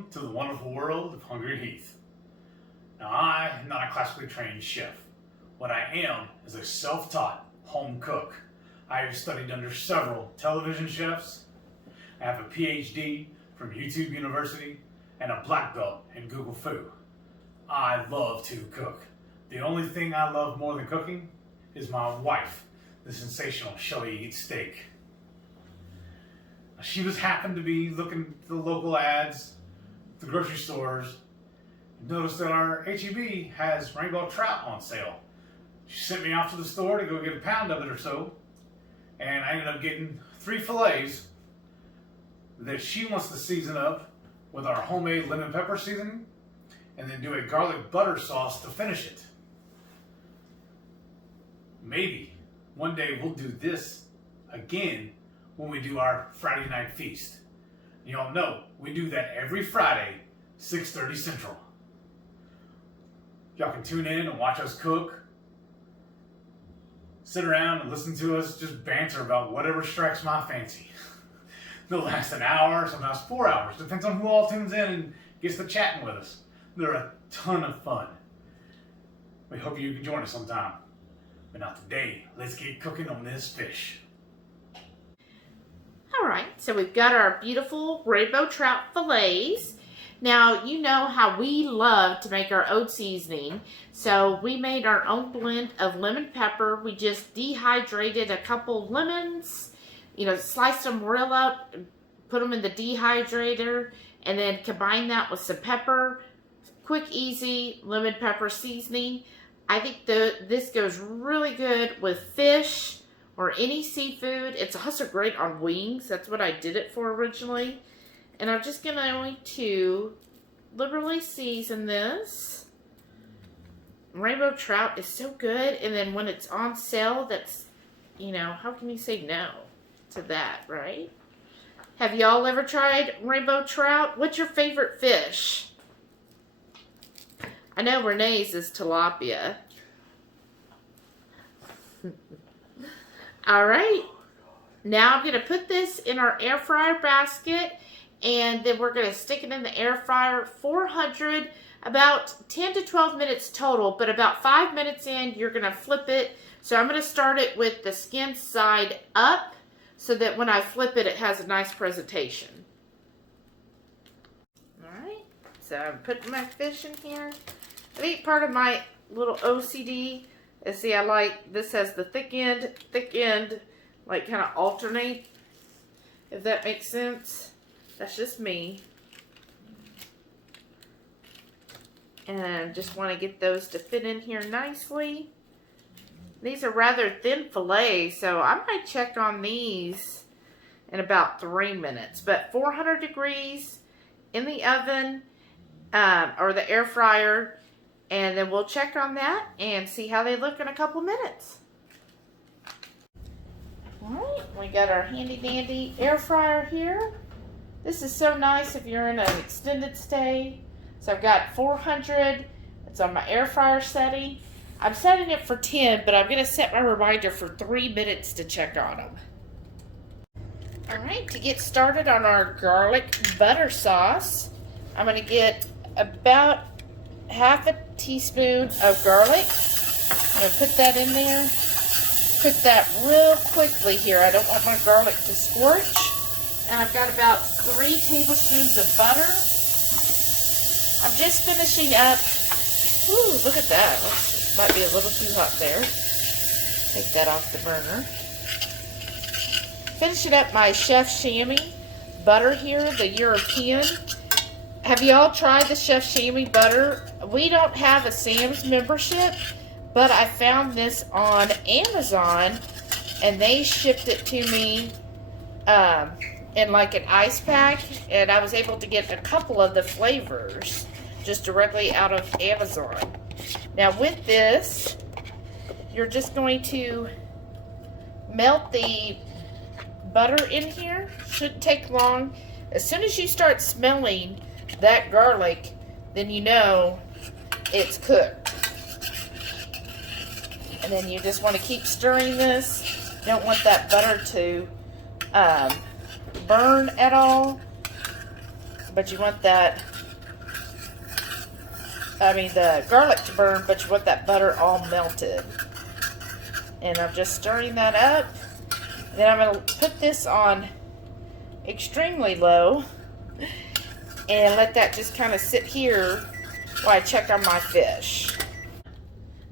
Welcome to the wonderful world of Hungry Heath. Now, I am not a classically trained chef. What I am is a self-taught home cook. I have studied under several television chefs. I have a PhD from YouTube University and a black belt in Google Food. I love to cook. The only thing I love more than cooking is my wife, the sensational Shelly Eats Steak. She was happened to be looking at the local ads, the grocery stores, and noticed that our HEB has rainbow trout on sale. She sent me off to the store to go get a pound of it or so, and I ended up getting 3 fillets that she wants to season up with our homemade lemon pepper seasoning, and then do a garlic butter sauce to finish it. Maybe one day we'll do this again when we do our Friday night feast. Y'all know we do that every Friday, 6:30 Central. Y'all can tune in and watch us cook, sit around and listen to us just banter about whatever strikes my fancy. They'll last an hour, sometimes 4 hours, depends on who all tunes in and gets to chatting with us. They're a ton of fun. We hope you can join us sometime. But not today. Let's get cooking on this fish. Alright, so we've got our beautiful rainbow trout fillets. Now, you know how we love to make our oat seasoning. So we made our own blend of lemon pepper. We just dehydrated a couple lemons, sliced them real up, put them in the dehydrator, and then combine that with some pepper. Quick, easy lemon pepper seasoning. I think this goes really good with fish or any seafood. It's also great on wings. That's what I did it for originally. And I'm just going to liberally season this. Rainbow trout is so good. And then when it's on sale, that's, how can you say no to that, right? Have y'all ever tried rainbow trout? What's your favorite fish? I know Renee's is tilapia. Alright, now I'm going to put this in our air fryer basket, and then we're going to stick it in the air fryer 400, about 10 to 12 minutes total, but about 5 minutes in, you're going to flip it. So I'm going to start it with the skin side up, so that when I flip it, it has a nice presentation. Alright, so I'm putting my fish in here. I think part of my little OCD is, see, this has the thick end, like kind of alternate, if that makes sense. That's just me. And just want to get those to fit in here nicely. These are rather thin fillets, so I might check on these in about 3 minutes. But 400 degrees in the oven, or the air fryer. And then we'll check on that and see how they look in a couple minutes. Alright, we got our handy dandy air fryer here. This is so nice if you're in an extended stay. So I've got 400. It's on my air fryer setting. I'm setting it for 10, but I'm going to set my reminder for 3 minutes to check on them. Alright, to get started on our garlic butter sauce, I'm going to get about half a teaspoon of garlic. I'm going to put that in there. Cook that real quickly here. I don't want my garlic to scorch. And I've got about 3 tablespoons of butter. I'm just finishing up. Ooh, look at that. Might be a little too hot there. Take that off the burner. Finishing up my Chef Chamois butter here, the European. Have y'all tried the Chef Chamois butter? We don't have a Sam's membership, but I found this on Amazon, and they shipped it to me in like an ice pack, and I was able to get a couple of the flavors just directly out of Amazon. Now with this, you're just going to melt the butter in here. Shouldn't take long. As soon as you start smelling that garlic, then you know it's cooked. And then you just want to keep stirring this. You don't want that butter to burn at all. but you want that, the garlic to burn, but you want that butter all melted. And I'm just stirring that up. Then I'm going to put this on extremely low and let that just kind of sit here while I check on my fish.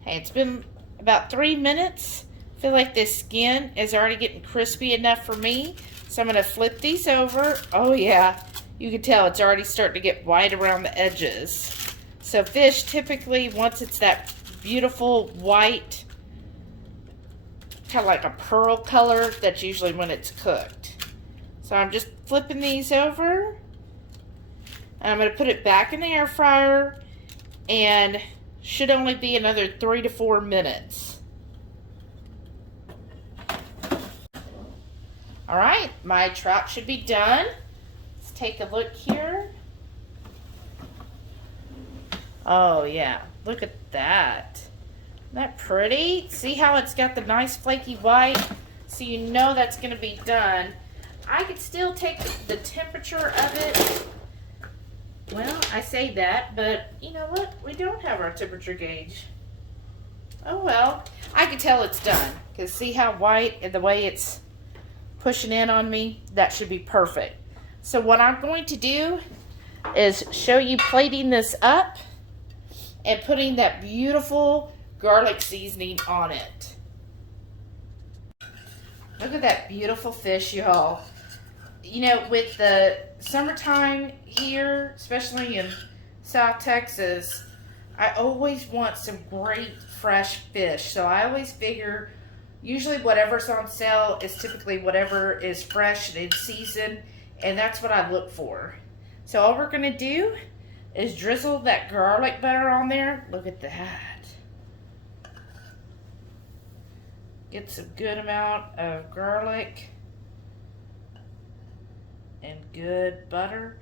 Hey, it's been about 3 minutes. I feel like this skin is already getting crispy enough for me. So I'm going to flip these over. Oh yeah, you can tell it's already starting to get white around the edges. So fish typically, once it's that beautiful white, kind of like a pearl color, that's usually when it's cooked. So I'm just flipping these over. And I'm going to put it back in the air fryer, and should only be another 3 to 4 minutes. All right, my trout should be done. Let's take a look here. Oh yeah, look at that. Isn't that pretty? See how it's got the nice flaky white? So you know that's going to be done. I could still take the temperature of it. Well, I say that, but you know what? We don't have our temperature gauge. Oh well. I can tell it's done. Because see how white and the way it's pushing in on me? That should be perfect. So what I'm going to do is show you plating this up and putting that beautiful garlic seasoning on it. Look at that beautiful fish, y'all. You know, with the summertime here, especially in South Texas, I always want some great fresh fish. So I always figure usually whatever's on sale is typically whatever is fresh and in season, and that's what I look for. So all we're going to do is drizzle that garlic butter on there. Look at that. Get some good amount of garlic and good butter.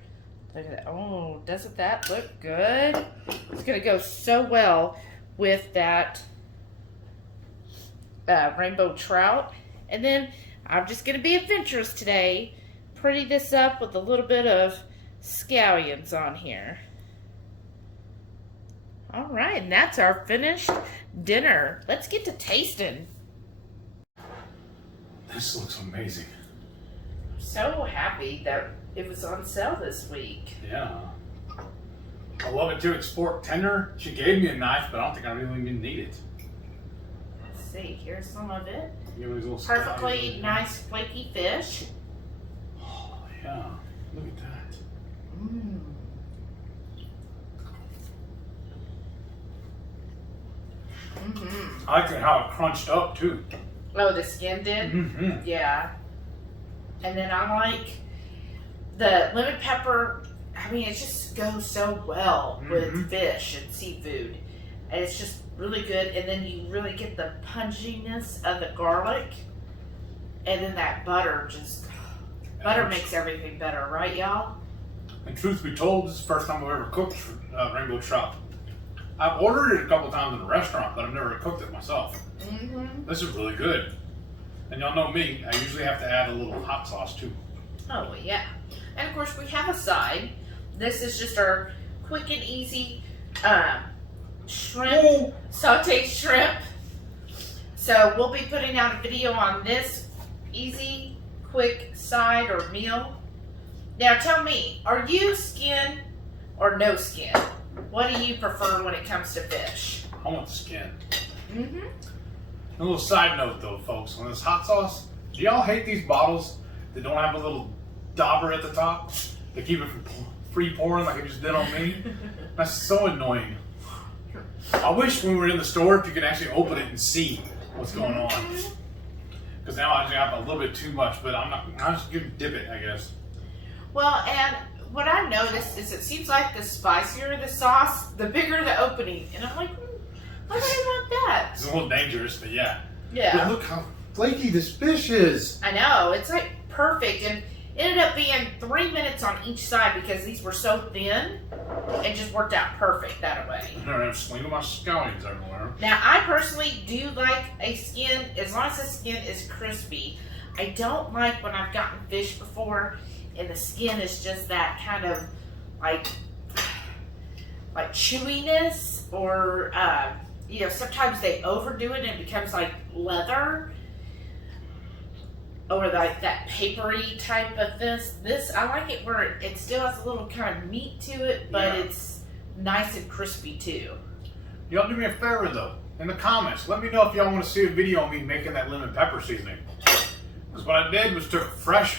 Look at that. Oh, doesn't that look good? It's going to go so well with that rainbow trout. And then I'm just going to be adventurous today. Pretty this up with a little bit of scallions on here. All right, and that's our finished dinner. Let's get to tasting. This looks amazing. So happy that it was on sale this week. Yeah. I love it too. It's fork tender. She gave me a knife, but I don't think I really even need it. Let's see. Here's some of it. Give me these little Perfectly nice flaky fish. Oh yeah. Look at that. Mmm. Mm-hmm. I like how it crunched up too. Oh, the skin did? Mm-hmm. Yeah. And then I like the lemon pepper. I mean, it just goes so well with fish and seafood. And it's just really good. And then you really get the punchiness of the garlic. And then that butter just... Butter makes everything better, right, y'all? And truth be told, this is the first time I've ever cooked rainbow trout. I've ordered it a couple times in a restaurant, but I've never cooked it myself. Mm-hmm. This is really good. And y'all know me, I usually have to add a little hot sauce too. Oh, yeah. And of course, we have a side. This is just our quick and easy shrimp, sauteed shrimp. So we'll be putting out a video on this easy, quick side or meal. Now tell me, are you skin or no skin? What do you prefer when it comes to fish? I want the skin. Mm-hmm. A little side note though, folks, on this hot sauce, do y'all hate these bottles that don't have a little dauber at the top? They keep it from free pouring like it just did on me? That's so annoying. I wish when we were in the store if you could actually open it and see what's going on. Because now I have a little bit too much, but I'm just gonna dip it, I guess. Well, and what I noticed is it seems like the spicier the sauce, the bigger the opening. And I'm like, why do I want that? It's a little dangerous, but yeah. Yeah. But look how flaky this fish is. I know, it's like perfect. And it ended up being 3 minutes on each side because these were so thin. It just worked out perfect that way. I'm slinging my scallions everywhere. Now, I personally do like a skin, as long as the skin is crispy. I don't like when I've gotten fish before and the skin is just that kind of like chewiness, or you know, sometimes they overdo it and it becomes like leather, or like that papery type of this. This, I like it where it still has a little kind of meat to it, but Yeah. it's nice and crispy too. Y'all do me a favor though, in the comments, let me know if y'all want to see a video of me making that lemon pepper seasoning. Because what I did was took fresh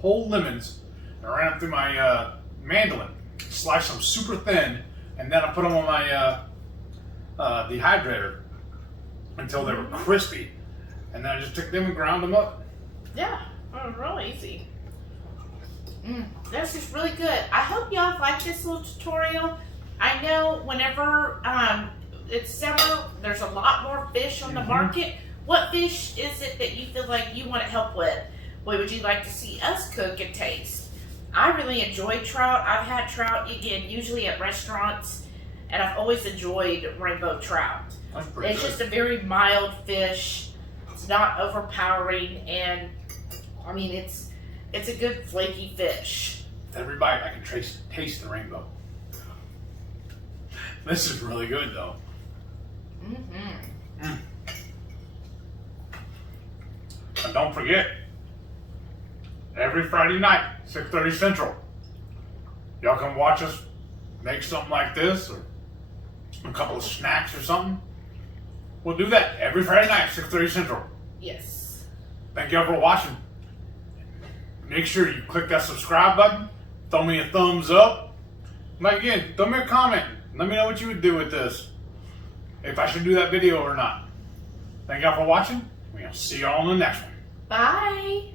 whole lemons and ran them through my mandolin, sliced them super thin, and then I put them on my dehydrator until they were crispy, and then I just took them and ground them up. Yeah, really easy. This is really good. I hope y'all like this little tutorial. I know whenever it's summer, there's a lot more fish on the market. What fish is it that you feel like you want to help with? What would you like to see us cook and taste? I really enjoy trout. I've had trout, again, usually at restaurants, and I've always enjoyed rainbow trout. That's pretty It's good. just a very mild fish. It's not overpowering, and I mean, it's a good flaky fish. Every bite I can taste the rainbow. This is really good though. And don't forget, every Friday night, 6:30 Central, y'all come watch us make something like this, or a couple of snacks or something. We'll do that every Friday night, 6:30 Central. Yes. Thank y'all for watching. Make sure you click that subscribe button, throw me a thumbs up. Like again, throw me a comment. Let me know what you would do with this. If I should do that video or not. Thank y'all for watching. We'll see y'all on the next one. Bye.